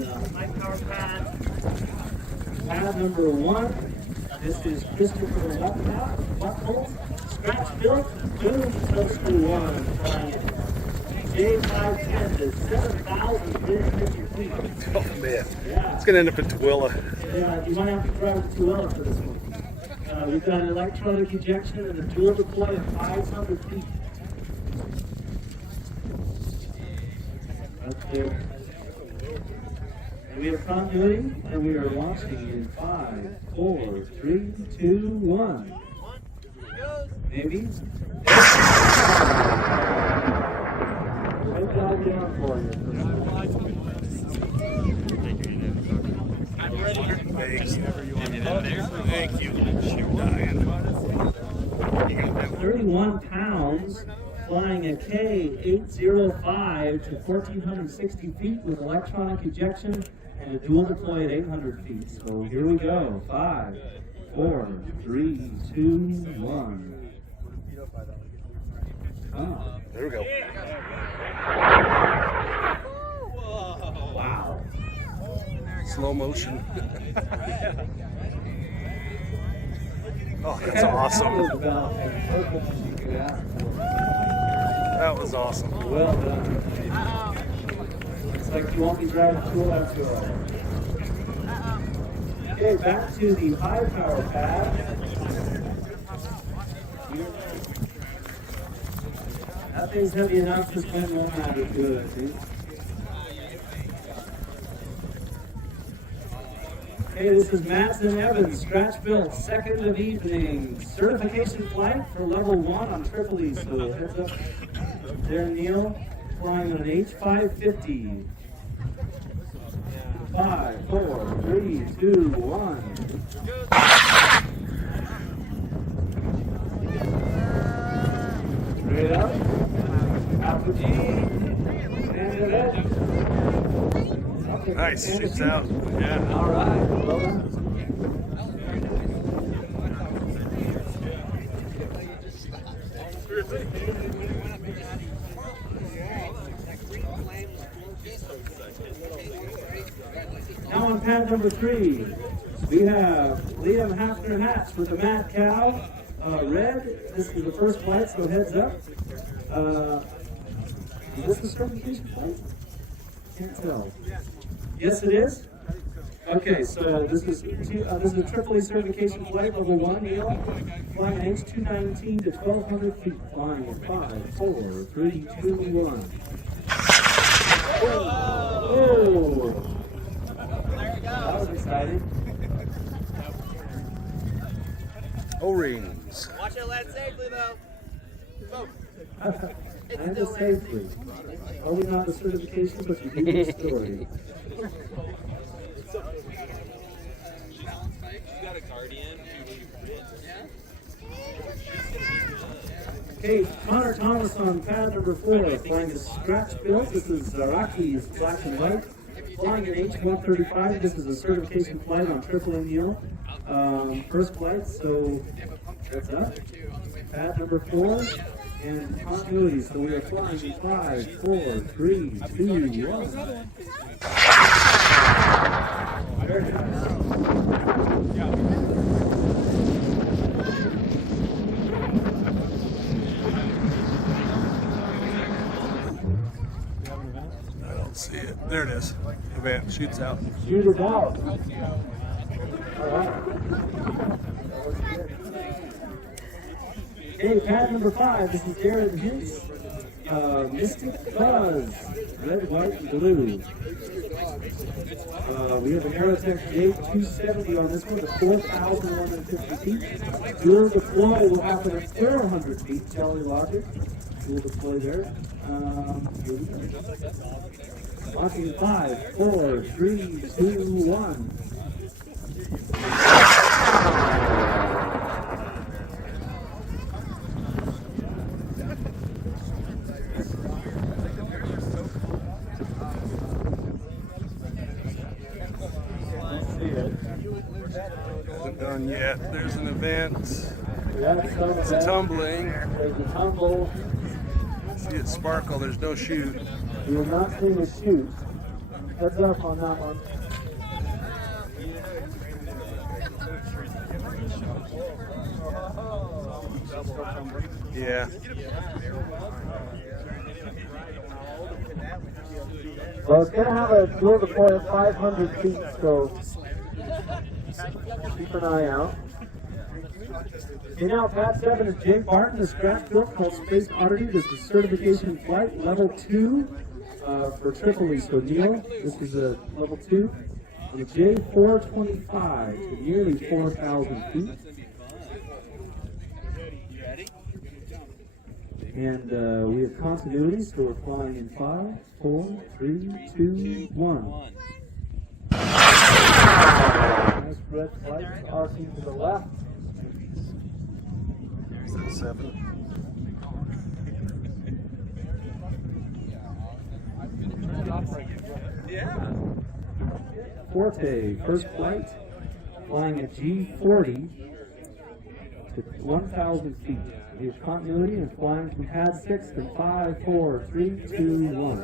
the high power pad. Pad number 1. This is Christopher Buckle. Scratch built. Boom, close to 1. Flying J510 to 7,350 feet. Oh man, Yeah. it's gonna end up in Tooele. Yeah, you might have to drive to Tooele for this one. We've got an electronic ejection and a dual deploy of 500 feet. That's there. And we have continuity, and we are launching in 5, 4, 3, 2, 1. Maybe. We'll dive down for you. I'm ready. Thank you. 31 pounds, flying a K-805 to 1,460 feet with electronic ejection and a dual deploy at 800 feet. So here we go. 5, 4, 3, 2, 1. Oh. There we go. Wow. Slow motion. Oh, that's awesome. That was about as perfect as you could ask for. That was awesome. Well done. Looks like you won't be driving cool after all. Okay, back to the high power pad. That thing's heavy enough to spin no matter good, see? Okay, this is Madsen Evans, scratch built, second of evening. Certification flight for level 1 on Tripoli, so heads up there, Neil. Flying on an H550. 5, 4, 3, 2, 1. Straight up. Alpha G. And ahead. Okay, Nice, shoots out. Yeah. All right, well done. Now on pad number 3, we have Liam Hafner-Hatch with the Mad Cow. Red, this is the first flight, so heads up. Is this the certification flight? Can't tell. Yes, it is? Okay, so this is a Tripoli certification flight, level 1, Neil. Flying an H219 to 1,200 feet, flying at 5, 4, 3, 2, 1. Oh! That was exciting. O-rings. Watch it land safely though. And the safely. Probably not the certification, but you do the story. Okay, Connor Thomas on pad number 4, flying a scratch built. This is Rocky's black and white. Flying an H135. This is a certification flight on Tripoli, Neil. First flight, so that's up. Pad number 4 and continuity. So we are flying in 5, 4, 3, 2, 1. Very nice. I don't see it. There it is. Event shoots out. Shoot it out. All right. Okay, pad number 5. This is Darren Hintz. Mystic Buzz. Red, white, and blue. We have an Aerotech J270 on this one, at 4,150 feet. Dual deploy will happen at 400 feet, Jelly Logic. Dual deploy there. Here we go. Launching in 5, 4, 3, 2, 1. Hasn't done yet. There's an event. It's It's tumbling. There's a tumble. See it sparkle. There's no shoot. We are not seeing a shoot. Heads up on that one. Yeah. Well, it's going to have a dual deploy of 500 feet, so keep an eye out. Okay, now pad 7 is Jay Barton, a scratch built called Space Oddity. This is certification flight level 2 for Tripoli. So Neil, this is a level 2. The J425 to nearly 4,000 feet. And we have continuity, so we're flying in 5, 4, 3, 2, 1. Nice red flight, RC to the left. Is that 7? Yeah. Forte, first flight, flying at G40 to 1,000 feet. We have continuity and flying from pad 6 in 5, 4, 3, 2, 1.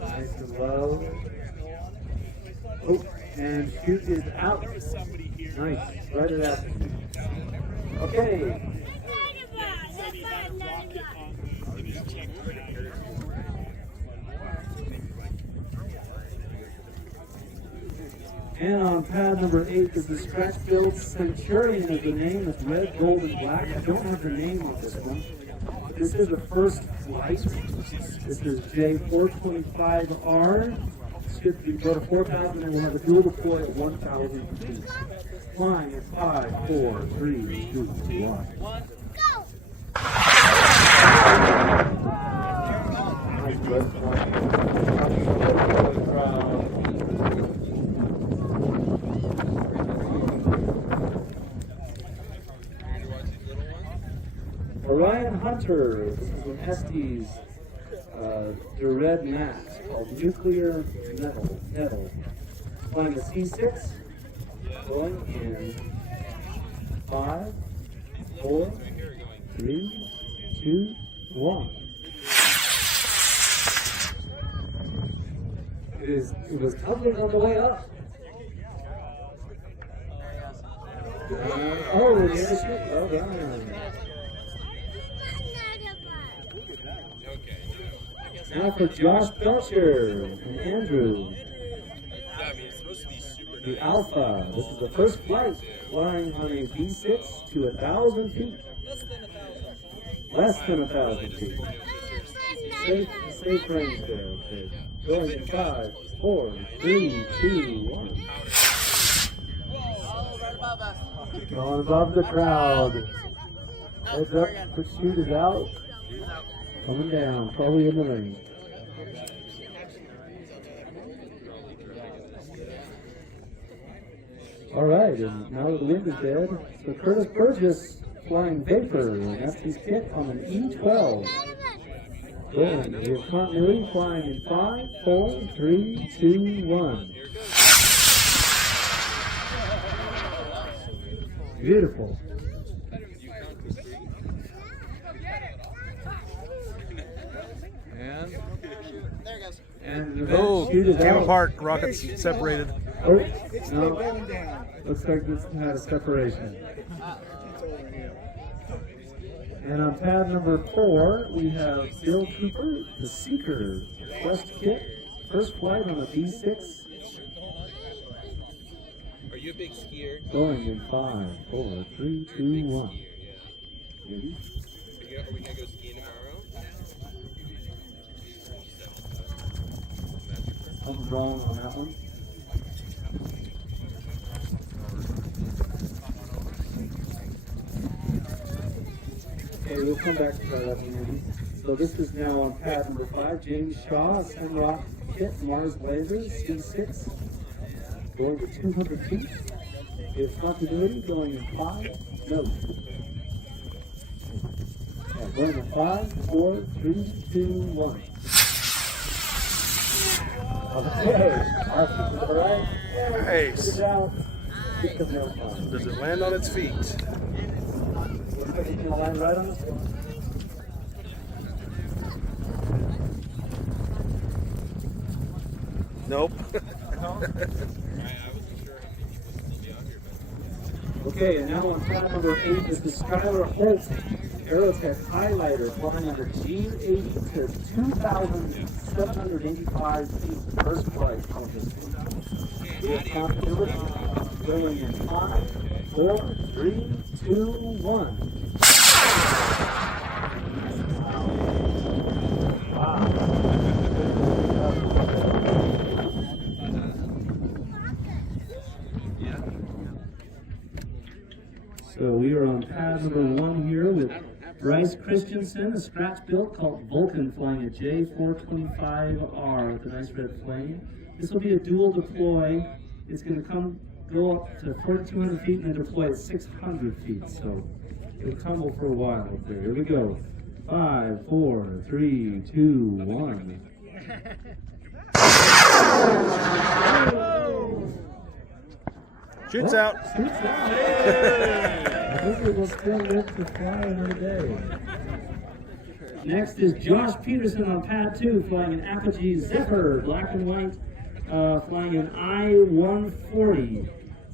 Nice and low. Oh, and chute is out. Nice, right at that. Okay. And on pad number 8 is the scratch build Centurion is the name. It's red, gold, and black. I don't have the name on this one. This is the first flight. This is J425R. Should go to 4,000 and we'll have a dual deploy at 1,000 feet. Flying at 5, 4, 3, 2, 1. Go! Nice red flight. Orion Hunter, this is an Estes Red Max called Nuclear Metal. Flying a C6, going in 5, 4, 3, 2, 1. It was hovering on the way up. Oh, the airship. Oh, God. Now for Josh Belcher and Andrew. The Alpha. This is the first flight flying on a B6 to 1,000 feet. Less than 1,000 feet. Safe range there. Okay. Going in 5, 4, 3, 2, 1. Going above the crowd. Heads up, quick chute is out. Coming down, probably in the range. All right, and now that the wind is dead, so Curtis Burgess flying Vapor, and that's his kit on an E12. Rolling, we have continuity flying in 5, 4, 3, 2, 1. Beautiful. And Oh, came apart. Rockets separated. Oh, no. Looks like this had a separation. And on pad number 4, we have Bill Cooper, the Seeker, Quest Kit, first flight on a B6. Are you a big skier? Going in 5, 4, 3, 2, 1. Ready? Are we gonna go skiing tomorrow? Something wrong on that one. Okay, we'll come back to that one. So this is now on pad number 5. James Shaw, Sunrock Kit, Mars Lasers, C6. Going to 200 feet. We have continuity going in 5. No. Yeah, going in 5, 4, 3, 2, 1. Okay, RC to the right. Nice. Put it out. Get the mail phone. Does it land on its feet? Looks like it's going to land right on this one. Nope. I wasn't sure how many people would still be out here, but Okay, and now on pad number 8, this is Skylar Holt, Aerotech Highlighter, flying under G80 to 2,785 feet. First flight of this one. We have continuity going in 5, 4, 3, 2, 1. Wow. So we are on pad number 1 here with Bryce Christensen, a scratch build called Vulcan, flying a J425R with a nice red flame. This will be a dual deploy. It's going to go up to 4,200 feet and then deploy at 600 feet. So it'll tumble for a while up there. Here we go. 5, 4, 3, 2, 1. Shoots out. Shoots out. I think it will still live to fly another day. Next is Josh Peterson on pad 2, flying an Apogee Zephyr, black and white, flying an I-140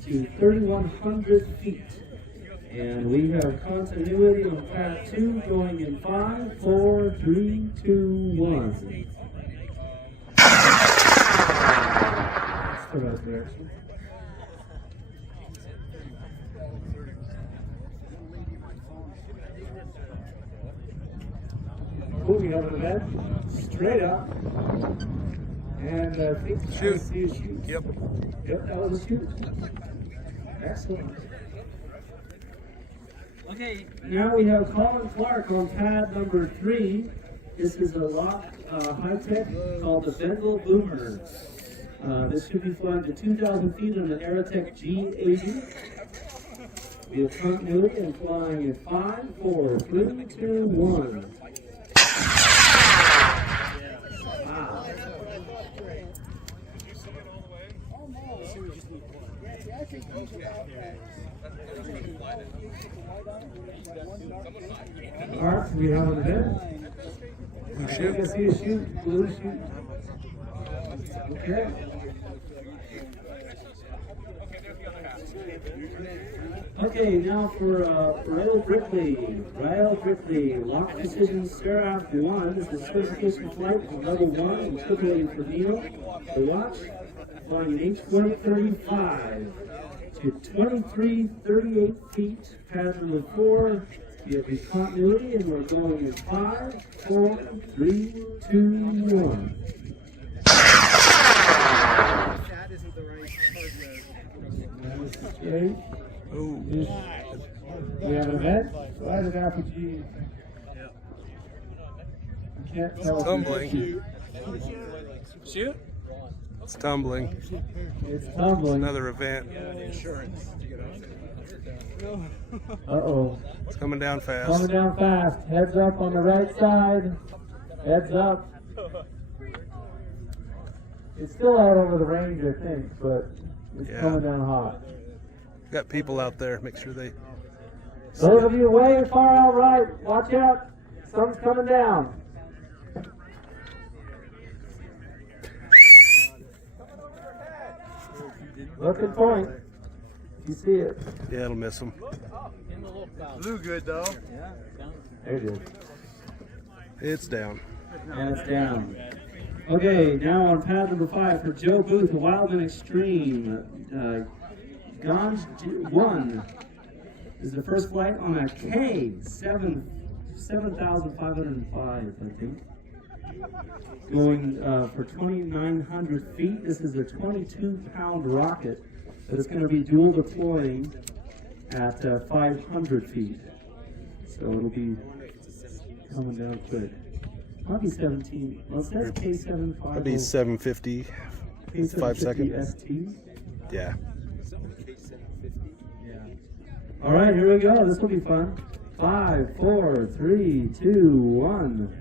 to 3,100 feet. And we have continuity on pad 2 going in 5, 4, 3, 2, 1. That's the right direction. Moving over the bed, straight up, and I think Shoot. I see a shoot. Yep. Yep, that was a shoot. Excellent. Okay, now we have Colin Clark on pad number 3. This is a lock high-tech called the Bengal Boomer. This should be flying to 2,000 feet on an Aerotech G80. We have continuity and flying at 5, 4, 3, 2, 1. Wow. Mark, we have on the bed. I think I see a shoot, blue shoot. Okay. Okay, now for Rail Brickley. Rail Brickley, Lock Precision Seraph 1. This is certification flight on level 1 and tripulating for Neil. The watch, flying an H-135 to 2,338 feet. Pad number 4. We have continuity and we're going in 5, 4, 3, 2, 1. That isn't the right hardware. Okay. Ooh. We have an event. Right at Apogee. You can't tell. if Tumbling. it's shoot. It's tumbling. It's tumbling. Another event. Uh-oh. It's coming down Coming fast. down fast. Heads up on the right side. Heads up. It's still out over the range, I think, but it's Yeah. coming down hot. Got people out there. Make sure they. Those of you way far out right, watch out. Sun's coming down. Look and point. You see it. Yeah, it'll miss them. Blew good though. There it is. It's down. And it's down. Okay, now on pad number 5 for Joe Booth, a Wildman Extreme. Ganj 1 is the first flight on a K7,505, I think. Going for 2,900 feet. This is a 22-pound rocket that is going to be dual deploying at 500 feet. So it'll be coming down quick. Might be 17. Well, it says K750. That'd be 750. K750 5 seconds. ST. Yeah. All right, here we go. This will be fun. 5, 4, 3, 2, 1.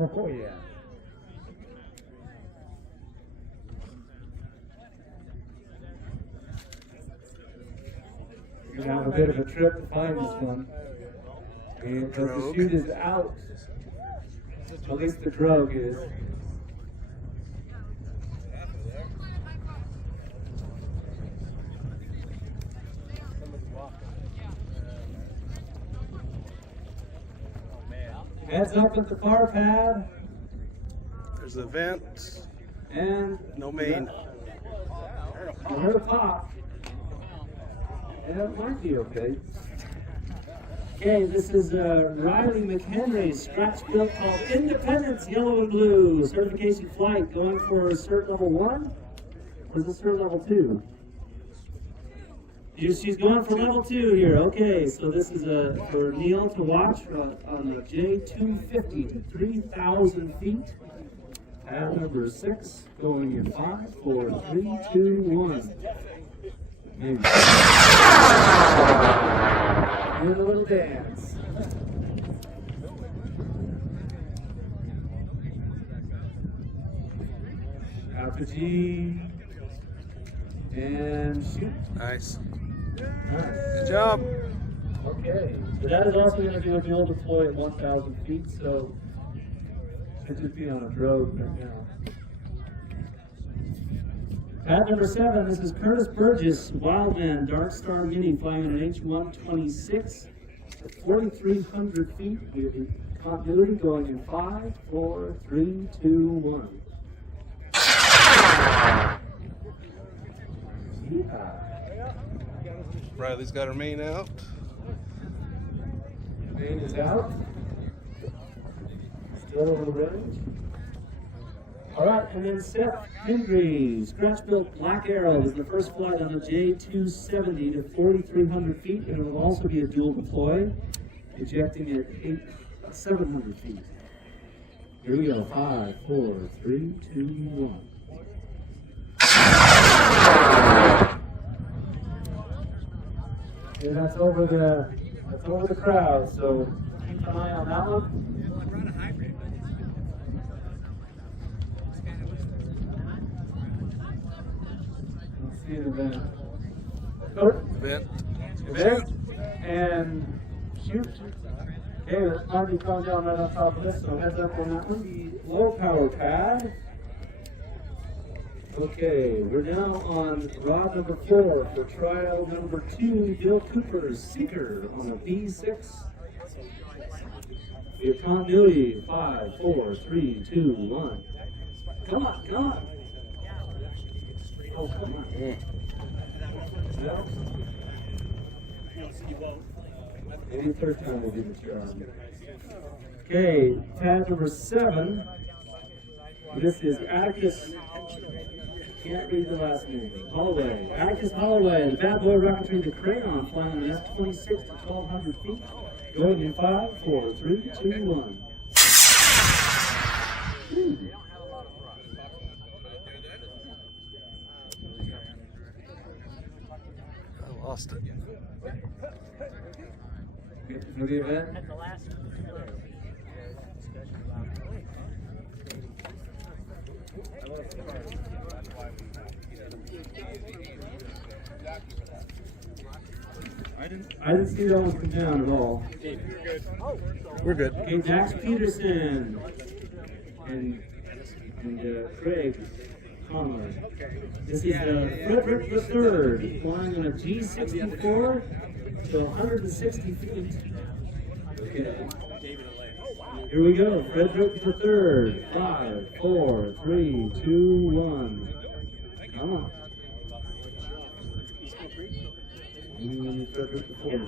Oh yeah. You're gonna have a bit of a trip to find this one. And the chute is out. At least the drogue is. Heads up at the far pad. There's the vent. And No main. you heard a pop. And it might be okay. Okay, this is Riley McHenry's scratch built called Independence Yellow and Blue certification flight, going for cert level 1 or is it cert level 2? She's going for level 2 here. Okay, so this is for Neil to watch on the J250 to 3,000 feet. Pad number 6 going in 5, 4, 3, 2, 1. Maybe. Doing a little dance. Alpha G. And shoot. Nice. Nice. Good job. Okay. So that is also going to do a dual deploy at 1,000 feet, so should just be on a drogue right now. Pad number 7, this is Curtis Burgess, Wildman Dark Star Mini, flying on an H126 at 4,300 feet. We have the continuity going in 5, 4, 3, 2, 1. Yeah. Riley's got her main out. Main is out. Still over the range. All right, and then Seth Pingree, scratch built Black Arrow, is the first flight on a J270 to 4,300 feet, and it will also be a dual deploy, ejecting at 700 feet. Here we go, 5, 4, 3, 2, 1. And that's over the crowd, so keep an eye on that one. Let's see the vent. Oh, Vent. vent and shoot. Okay, let's probably come down right on top of this, so heads up on that one. The low power pad. Okay, we're now on rod number 4 for trial number 2, Bill Cooper's Seeker on a B6. We have continuity, 5, 4, 3, 2, 1. Come on, come on. Oh, come on. No? Maybe third time we'll do the job. Okay, pad number 7. This is Atticus. Can't read the last name. Holloway. Atticus Holloway, the bad boy Rocketry, the crayon, flying on F-26 to 1,200 feet. Going in 5, 4, 3, 2, 1. I lost it. For the event? I didn't see that one come down at all. We're good. Okay, Max Peterson and Craig Conley. This is Frederick III, flying on a G64 to 160 feet. Okay. Here we go, Frederick III. 5, 4, 3, 2, 1. Come on. Frederick IV.